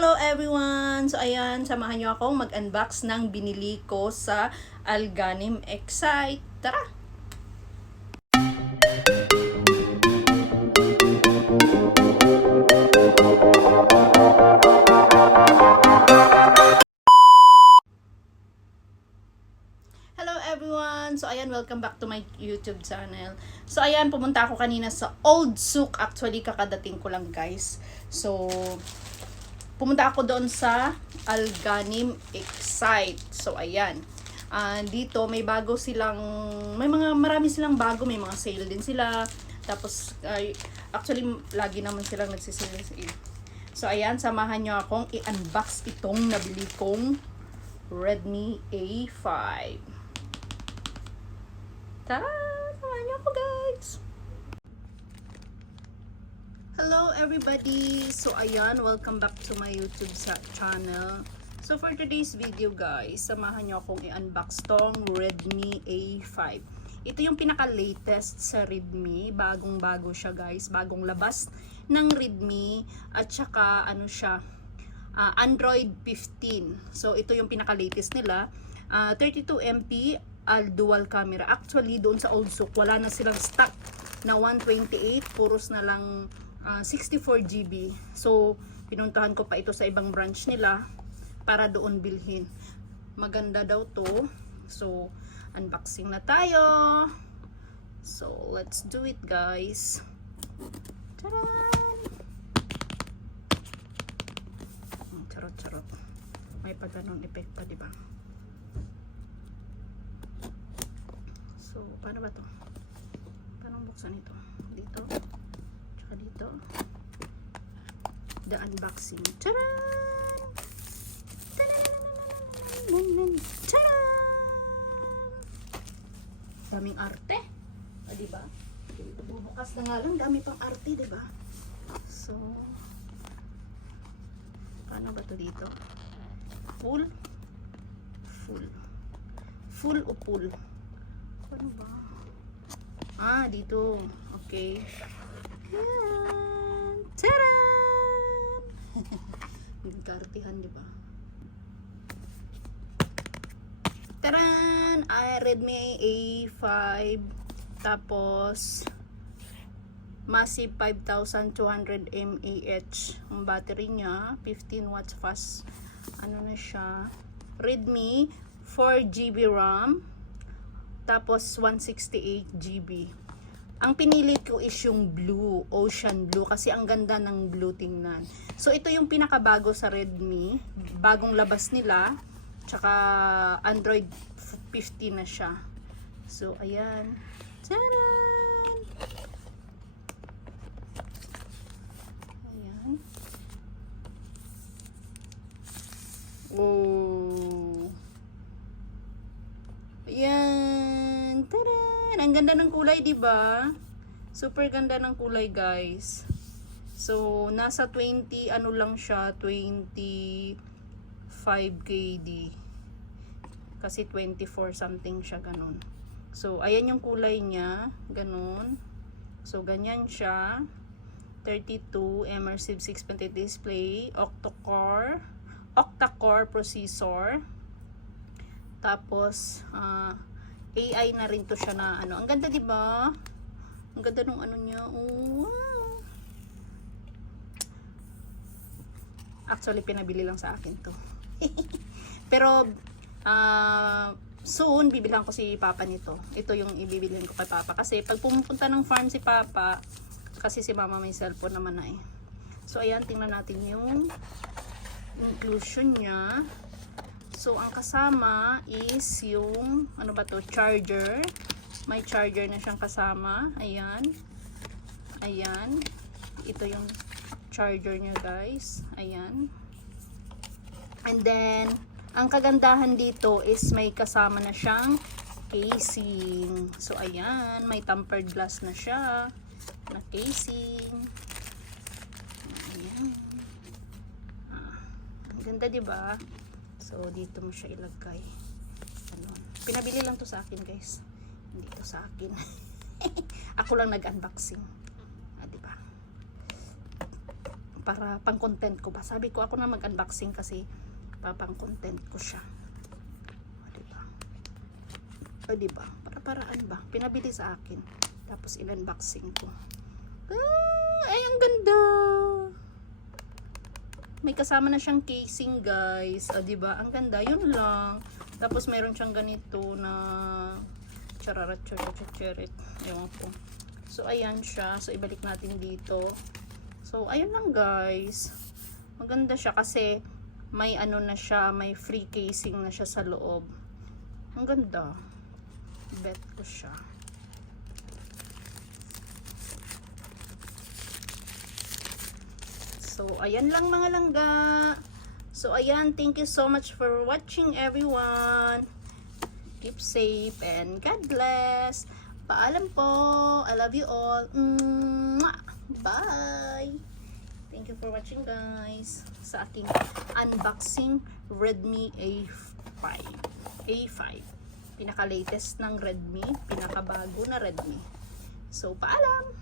Hello everyone! So ayan, samahan nyo akong mag-unbox ng binili ko sa Alganim Excite. Tara! Hello everyone! So ayan, welcome back to my YouTube channel. So ayan, pumunta ako kanina sa Old Souk. Actually, kakadating ko lang guys. So, pumunta ako doon sa Alganim Excite. So ayan. Dito may bago silang, marami silang bago, may mga sale din sila. Tapos actually lagi naman silang nagsisale. So ayan, samahan nyo akong i-unbox itong nabili kong Redmi A5. Tara, samahan nyo ako guys. Hello everybody! So ayan, welcome back to my YouTube channel. So for today's video guys, samahan nyo akong i-unbox tong Redmi A5. Ito yung pinaka-latest sa Redmi. Bagong-bago siya guys. Bagong labas ng Redmi. At saka ano siya, Android 15. So ito yung pinaka-latest nila. 32MP dual camera. Actually doon sa Old Souk, wala na silang stock na 128. Puros na lang 64GB. So, pinuntahan ko pa ito sa ibang branch nila para doon bilhin. Maganda daw to. So, unboxing na tayo. So, let's do it guys. Taran! Charot-charot. May pa ganun effect pa, diba? So, paano ba to? Paano buksan ito? Dito. Dito the unboxing. Taran! Taran! Daming arte, diba? Bubukas na nga lang, dami pang arte, diba? So paano ba to dito? Full o full? Paano ba? Dito. Okay. Yan. Taran! Yung kartihan, di ba? Taran! Redmi A5. Tapos, massive 5200 mAh. Ang battery niya, 15 watts fast. Ano na siya? Redmi, 4GB RAM. Tapos, 168GB. Ang pinili ko is yung blue, ocean blue, kasi ang ganda ng blue tingnan. So ito yung pinakabago sa Redmi, bagong labas nila, tsaka Android 15 na siya. So ayan. Taran! Ayan. Oh. Ayan. Taran! Ang ganda ng kulay, di ba? Super ganda ng kulay, guys. So, nasa 20 ano lang siya, 25 KD. Kasi 24 something siya, ganun. So, ayan yung kulay niya, ganun. So, ganyan siya. 32 immersive 6.8 display, octa-core processor. Tapos, AI na rin to siya na ano. Ang ganda, 'di ba? Ang ganda ng ano niya. Oh, wow. Actually, pinabili lang sa akin to. Pero soon bibilang ko si Papa nito. Ito yung ibibilhin ko kay Papa kasi pag pumupunta ng farm si Papa, kasi si Mama may cellphone naman na eh. So ayan, tingnan natin yung inclusion niya. So, ang kasama is yung, ano ba to, charger. May charger na siyang kasama. Ayan. Ayan. Ito yung charger niya, guys. Ayan. And then, ang kagandahan dito is may kasama na siyang casing. So, ayan. May tempered glass na siya. Na casing. Ayan. Ang ganda, diba? So, dito mo siya ilagay. Ano. Pinabili lang to sa akin, guys. Hindi to sa akin. Ako lang nag-unboxing. Diba? para pang content ko ba. Sabi ko ako na mag-unboxing kasi pang content ko siya. O diba? Para-paraan ba? Pinabili sa akin. Tapos in-unboxing ko. Ay, ang ganda! May kasama na siyang casing, guys. O diba? Ang ganda. Yun lang. Tapos meron siyang ganito na chararat. Ewan ko. So, ayan siya. So, ibalik natin dito. So, ayun lang, guys. Maganda siya kasi may ano na siya, may free casing na siya sa loob. Ang ganda. Bet ko siya. So, ayan lang mga langga. So, ayan. Thank you so much for watching, everyone. Keep safe and God bless. Paalam po. I love you all. Bye. Thank you for watching, guys. Sa aking unboxing Redmi A5. Pinaka-latest ng Redmi, pinaka-bago na Redmi. So, paalam!